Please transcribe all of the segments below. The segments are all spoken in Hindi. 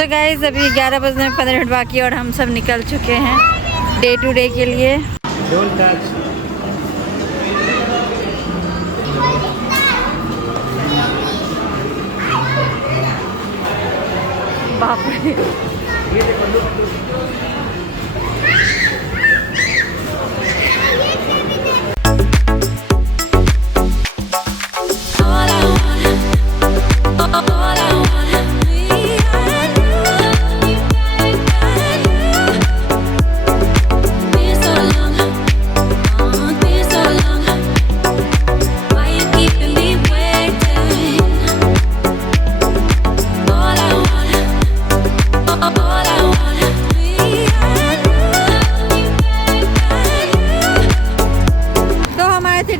सो गाइस अभी 11 बजने में 15 मिनट बाकी है और हम सब निकल चुके हैं डे टू डे के लिए। बाप रे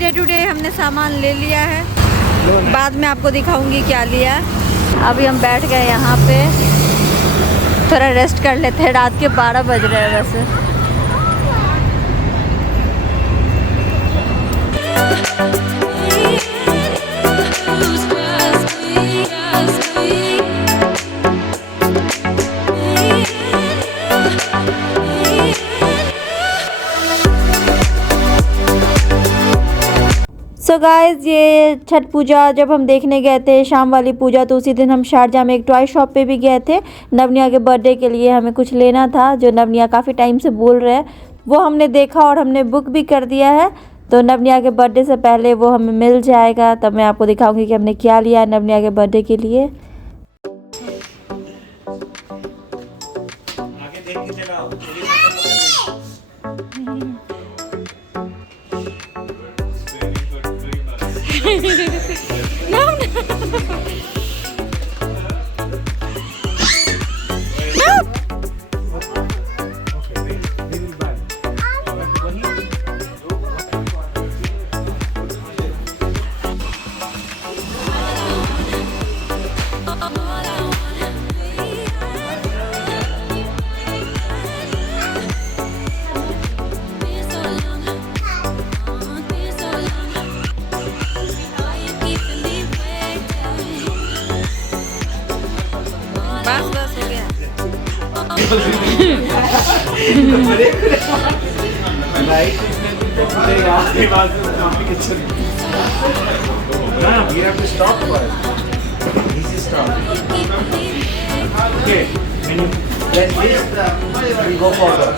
डे टू डे हमने सामान ले लिया है, बाद में आपको दिखाऊंगी क्या लिया। अभी हम बैठ गए यहाँ पे, थोड़ा रेस्ट कर लेते हैं। रात के 12 बज रहे हैं वैसे। सो गाइज़ ये छठ पूजा जब हम देखने गए थे शाम वाली पूजा, तो उसी दिन हम शारजा में एक टॉय शॉप पे भी गए थे। नवनिया के बर्थडे के लिए हमें कुछ लेना था जो नवनिया काफ़ी टाइम से बोल रहे हैं, वो हमने देखा और हमने बुक भी कर दिया है। तो नवनिया के बर्थडे से पहले वो हमें मिल जाएगा, तब मैं आपको दिखाऊंगी कि हमने क्या लिया नवनिया के बर्थडे के लिए। We have to stop first. Easy stop. Okay. When you let this, we go forward.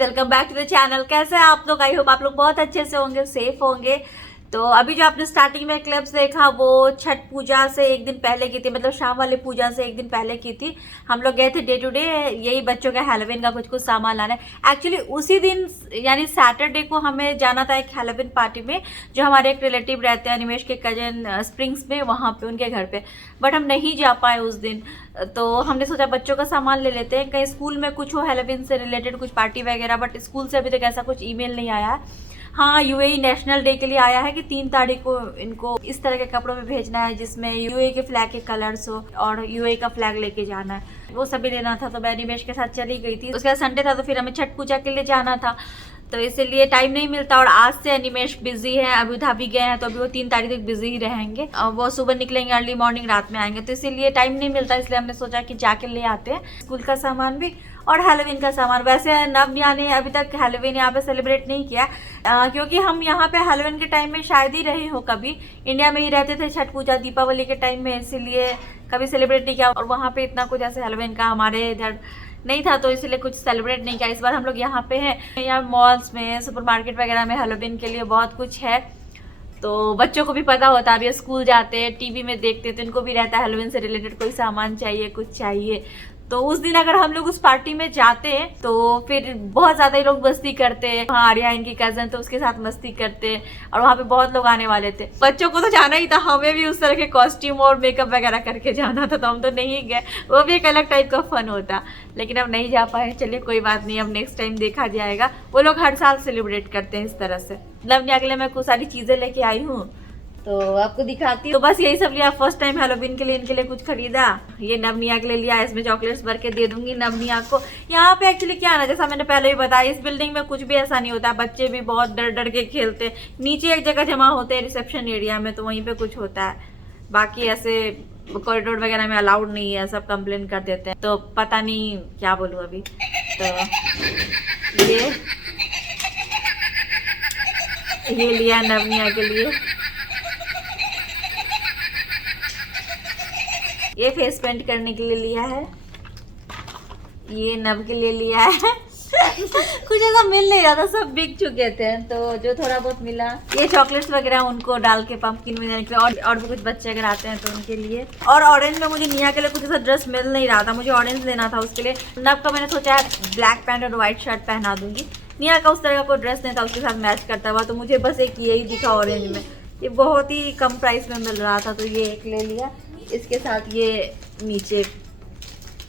Welcome back to the channel. कैसे हैं आप लोग? आई होप आप लोग बहुत अच्छे से होंगे, सेफ होंगे। तो अभी जो आपने स्टार्टिंग में क्लिप्स देखा वो छठ पूजा से एक दिन पहले की थी, मतलब शाम वाली पूजा से एक दिन पहले की थी। हम लोग गए थे डे टू डे, यही बच्चों का हैलोवीन का कुछ कुछ सामान लाना है। एक्चुअली उसी दिन यानी सैटरडे को हमें जाना था एक हैलोवीन पार्टी में, जो हमारे एक रिलेटिव रहते हैं निमेश के कजन स्प्रिंग्स में, वहाँ पे उनके घर पे, बट हम नहीं जा पाए उस दिन। तो हमने सोचा बच्चों का सामान ले लेते हैं, कहीं स्कूल में कुछ हो हैलोवीन से रिलेटेड कुछ पार्टी वगैरह, बट स्कूल से अभी तक ऐसा कुछ ईमेल नहीं आया है। हाँ, यूएई नेशनल डे के लिए आया है कि 3 तारीख को इनको इस तरह के कपड़ों में भेजना है जिसमें यूएई के फ्लैग के कलर्स हो और यूएई का फ्लैग लेके जाना है, वो सभी लेना था। तो मैं निमेश के साथ चली गई थी। उसके बाद संडे था तो फिर हमें छठ पूजा के लिए जाना था, तो इसीलिए टाइम नहीं मिलता। और आज से निमेश बिजी है, अबू धाबी गए हैं, तो अभी वो 3 तारीख तक बिजी ही रहेंगे। वो सुबह निकलेंगे, अर्ली मॉर्निंग रात में आएंगे, तो इसीलिए टाइम नहीं मिलता। इसलिए हमने सोचा कि जाके ले आते हैं स्कूल का सामान भी और हैलोवीन का सामान। वैसे नवनिया ने अभी तक हैलोवीन यहाँ पे सेलिब्रेट नहीं किया, क्योंकि हम यहाँ पे हैलोवीन के टाइम में शायद ही रहे हो, कभी इंडिया में ही रहते थे छठ पूजा दीपावली के टाइम में, इसीलिए कभी सेलिब्रेट नहीं किया। और वहाँ पे इतना कुछ ऐसे हैलोवीन का हमारे इधर नहीं था, तो इसलिए कुछ सेलिब्रेट नहीं किया। इस बार हम लोग यहाँ पे हैं, यहाँ मॉल्स में सुपरमार्केट वगैरह में हैलोवीन के लिए बहुत कुछ है, तो बच्चों को भी पता होता है। अब ये स्कूल जाते हैं, टीवी में देखते हैं, तो इनको भी रहता है हैलोवीन से रिलेटेड कोई सामान चाहिए, कुछ चाहिए। तो उस दिन अगर हम लोग उस पार्टी में जाते हैं तो फिर बहुत ज्यादा ही लोग मस्ती करते हैं। हाँ, आर्या इनकी कजन, तो उसके साथ मस्ती करते हैं और वहाँ पे बहुत लोग आने वाले थे। बच्चों को तो जाना ही था, हमें भी उस तरह के कॉस्ट्यूम और मेकअप वगैरह करके जाना था, तो हम तो नहीं गए। वो भी एक अलग टाइप का फन होता, लेकिन अब नहीं जा पाए। चलिए कोई बात नहीं, अब नेक्स्ट टाइम देखा जाएगा। वो लोग हर साल सेलिब्रेट करते हैं इस तरह से। नवनिया के लिए मैं कुछ सारी चीजें लेके आई हूँ, तो तो आपको दिखाती हूँ। तो बस यही सब लिया, फर्स्ट टाइम हैलोवीन के लिए इनके लिए कुछ खरीदा। ये नवनिया के लिए लिया, इसमें चॉकलेट्स भर के दे दूंगी नवनिया को। यहाँ पे एक्चुअली क्या है ना, जैसा मैंने पहले भी बताया, इस बिल्डिंग में कुछ भी ऐसा नहीं होता, बच्चे भी बहुत डर डर के खेलते हैं। नीचे एक जगह जमा होते हैं रिसेप्शन एरिया में, तो वहीं पे कुछ होता है, बाकी ऐसे कॉरिडोर वगैरह में अलाउड नहीं है, सब कंप्लेन कर देते हैं। तो पता नहीं क्या बोलूँ अभी। तो ये लिया नवनिया के लिए। ये फेस पेंट करने के लिए लिया है। ये नव के लिए लिया है। कुछ ऐसा मिल नहीं रहा था, सब बिक चुके थे, तो जो थोड़ा बहुत मिला। ये चॉकलेट्स वगैरह उनको डाल के पंपकिन में देने के लिए, और भी कुछ बच्चे अगर आते हैं तो उनके लिए। और ऑरेंज में मुझे निया के लिए कुछ ऐसा ड्रेस मिल नहीं रहा था, मुझे ऑरेंज लेना था उसके लिए। नव का मैंने सोचा है ब्लैक पैंट और व्हाइट शर्ट पहना दूंगी। निया का उस तरह का कोई ड्रेस नहीं था उसके साथ मैच करता हुआ, तो मुझे बस एक यही दिखा ऑरेंज में। ये बहुत ही कम प्राइस में मिल रहा था, तो ये एक ले लिया। इसके साथ ये नीचे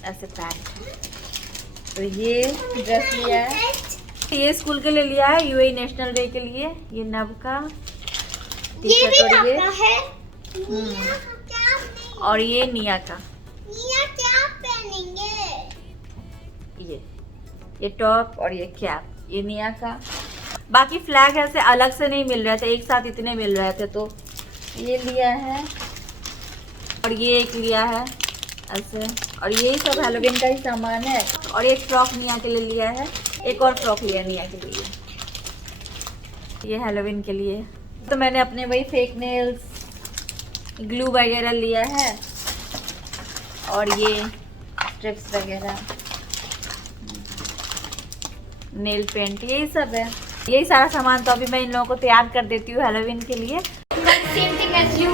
ऐसे पैंट, तो ये ड्रेस लिया है। ये स्कूल के लिए लिया है, यूएई नेशनल डे के लिए। ये नव का टी-शर्ट, और और ये निया का। निया क्या पहनेंगे? ये टॉप और ये कैप, ये निया का। बाकी फ्लैग ऐसे अलग से नहीं मिल रहे थे, एक साथ इतने मिल रहे थे, तो ये लिया है। और ये एक लिया है ऐसे, और यही सब हैलोवीन का ही सामान है। और एक फ्रॉक निया के लिए लिया है, एक और फ्रॉक लिया निया के लिए, ये हैलोवीन के लिए। तो मैंने अपने वही फेक नेल्स, ग्लू वगैरह लिया है, और ये स्ट्रिप्स वगैरह, नेल पेंट, यही सब है। यही सारा सामान तो अभी मैं इन लोगों को तैयार कर देती हूँ हैलोवीन के लिए। Same thing as you.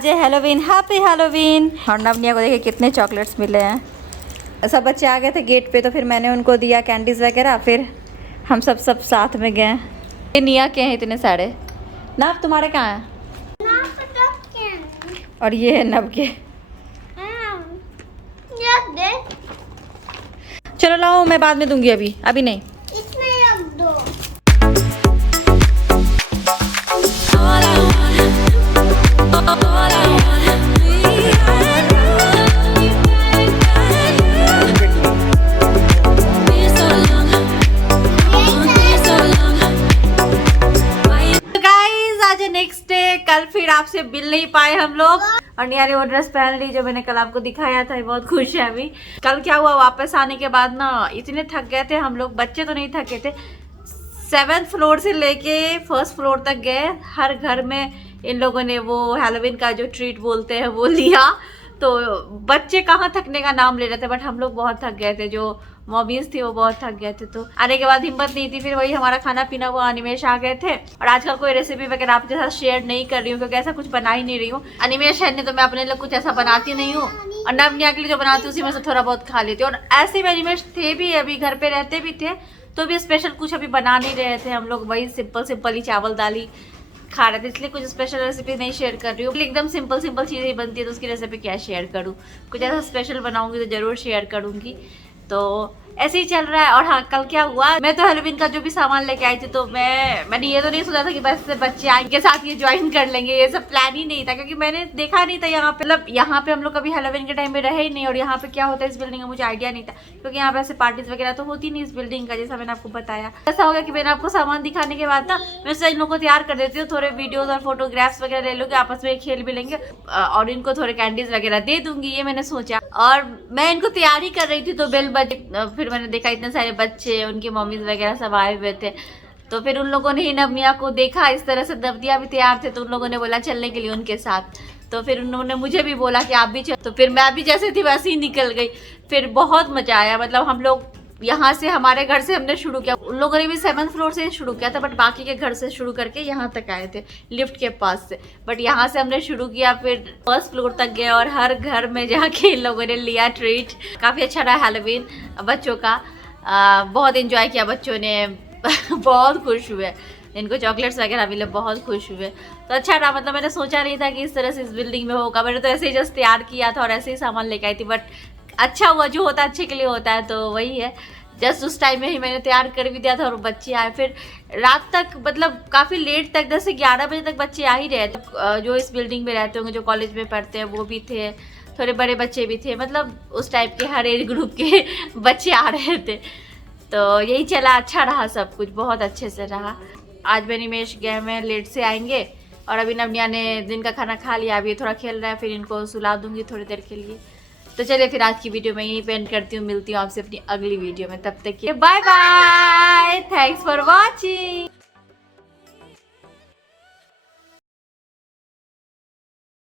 आज है हेलोवीन, हैप्पी हेलोवीन। और नवनिया को देखिए कितने चॉकलेट्स मिले हैं। सब बच्चे आ गए थे गेट पे तो फिर मैंने उनको दिया कैंडीज वगैरह, फिर हम सब साथ में गए। ये निया के हैं इतने सारे। नव तुम्हारे कहाँ हैं? और ये है नव के। चलो लाओ, मैं बाद में दूंगी, अभी नहीं। इसमें रख दो। नेक्स्ट डे, कल फिर आपसे मिल नहीं पाए हम लोग। और निया ने वो ड्रेस पहन ली जो मैंने कल आपको दिखाया था, बहुत खुश है अभी। कल क्या हुआ, वापस आने के बाद ना इतने थक गए थे हम लोग, बच्चे तो नहीं थके थे। 7th फ्लोर से लेके 1st फ्लोर तक गए। हर घर में इन लोगों ने वो हैलोवीन का जो ट्रीट बोलते हैं वो लिया। तो बच्चे कहाँ थकने का नाम ले रहे थे, बट हम लोग बहुत थक गए थे। जो मॉमीज थी वो बहुत थक गए थे, तो आने के बाद हिम्मत नहीं थी। फिर वही हमारा खाना पीना, वो अनिमेश आ गए थे। और आजकल कोई रेसिपी वगैरह आपके साथ शेयर नहीं कर रही हूँ क्योंकि ऐसा कुछ बना ही नहीं रही हूँ। अनिमेश है नहीं तो मैं अपने लिए कुछ ऐसा बनाती नहीं हूँ, और नवनिया के लिए जो बनाती हूँ उसी में से थोड़ा बहुत खा लेती हूँ। और ऐसे में अनिमेश थे भी, अभी घर पे रहते भी थे, तो भी स्पेशल कुछ अभी बना नहीं रहे थे। हम लोग वही सिंपल ही चावल दाल ही खा रहे थे, इसलिए कुछ स्पेशल रेसिपी नहीं शेयर कर रही हूँ। एकदम सिंपल चीज़ें ही बनती है तो उसकी रेसिपी क्या शेयर करूँ। कुछ ऐसा स्पेशल बनाऊंगी तो जरूर शेयर करूँगी। तो ऐसे ही चल रहा है। और हाँ, कल क्या हुआ, मैं तो हेलोवीन का जो भी सामान लेके आई थी, तो मैंने ये तो नहीं सोचा था कि बस बच्चे आएंगे साथ ये ज्वाइन कर लेंगे, ये सब प्लान ही नहीं था। क्योंकि मैंने देखा नहीं था यहाँ पे, मतलब यहाँ पे हम लोग कभी हेलोवीन के टाइम में रहे ही नहीं। और यहाँ पे क्या होता है इस बिल्डिंग का मुझे आइडिया नहीं था, क्योंकि यहाँ पे ऐसे पार्टीज वगैरह तो होती नहीं इस बिल्डिंग का, जैसा मैंने आपको बताया। ऐसा होगा कि मैंने आपको सामान दिखाने के बाद ना मैं इन लोगों को तैयार कर देती हूँ, थोड़े वीडियोज और फोटोग्राफ्स वगैरह ले लूँगी, आपस में खेल भी लेंगे और इनको थोड़े कैंडीज वगैरह दे दूंगी, ये मैंने सोचा। और मैं इनको तैयारी कर रही थी तो बेल बजे, फिर मैंने देखा इतने सारे बच्चे, उनकी मम्मीज वगैरह सब आए हुए थे। तो फिर उन लोगों ने ही नवनिया को देखा इस तरह से, नवनिया भी तैयार थे तो उन लोगों ने बोला चलने के लिए उनके साथ। तो फिर उन्होंने मुझे भी बोला कि आप भी चल, तो फिर मैं भी जैसे थी वैसे ही निकल गई। फिर बहुत मजा आया, मतलब हम लोग यहाँ से, हमारे घर से हमने शुरू किया, उन लोगों ने भी 7th फ्लोर से शुरू किया था, बट बाकी के घर से शुरू करके यहाँ तक आए थे लिफ्ट के पास से। बट यहाँ से हमने शुरू किया, फिर 1st फ्लोर तक गए और हर घर में जाके इन लोगों ने लिया ट्रीट। काफ़ी अच्छा रहा हेलोवीन बच्चों का, बहुत एंजॉय किया बच्चों ने। बहुत खुश हुए, इनको चॉकलेट्स वगैरह मिले, बहुत खुश हुए। तो अच्छा रहा, मतलब मैंने सोचा नहीं था कि इस तरह से इस बिल्डिंग में होगा। मैंने तो ऐसे ही जस्ट तैयार किया था और ऐसे ही सामान लेके आई थी, बट अच्छा हुआ, जो होता है अच्छे के लिए होता है। तो वही है, जस्ट उस टाइम में ही मैंने तैयार कर भी दिया था और बच्चे आए। फिर रात तक, मतलब काफ़ी लेट तक, 10 से 11 बजे तक बच्चे आ ही रहे थे। जो इस बिल्डिंग में रहते होंगे, जो कॉलेज में पढ़ते हैं वो भी थे, थोड़े बड़े बच्चे भी थे, मतलब उस टाइप के हर एज ग्रुप के बच्चे आ रहे थे। तो यही चला, अच्छा रहा सब कुछ, बहुत अच्छे से रहा। आज भी निमेश गए में लेट से आएंगे और अभी नवनिया ने दिन का खाना खा लिया, अभी थोड़ा खेल रहा है, फिर इनको सुला दूंगी थोड़ी देर के लिए। तो चलिए फिर आज की वीडियो में यहीं पे एंड करती हूँ, मिलती हूँ आपसे अपनी अगली वीडियो में। तब तक के bye bye, thanks for watching.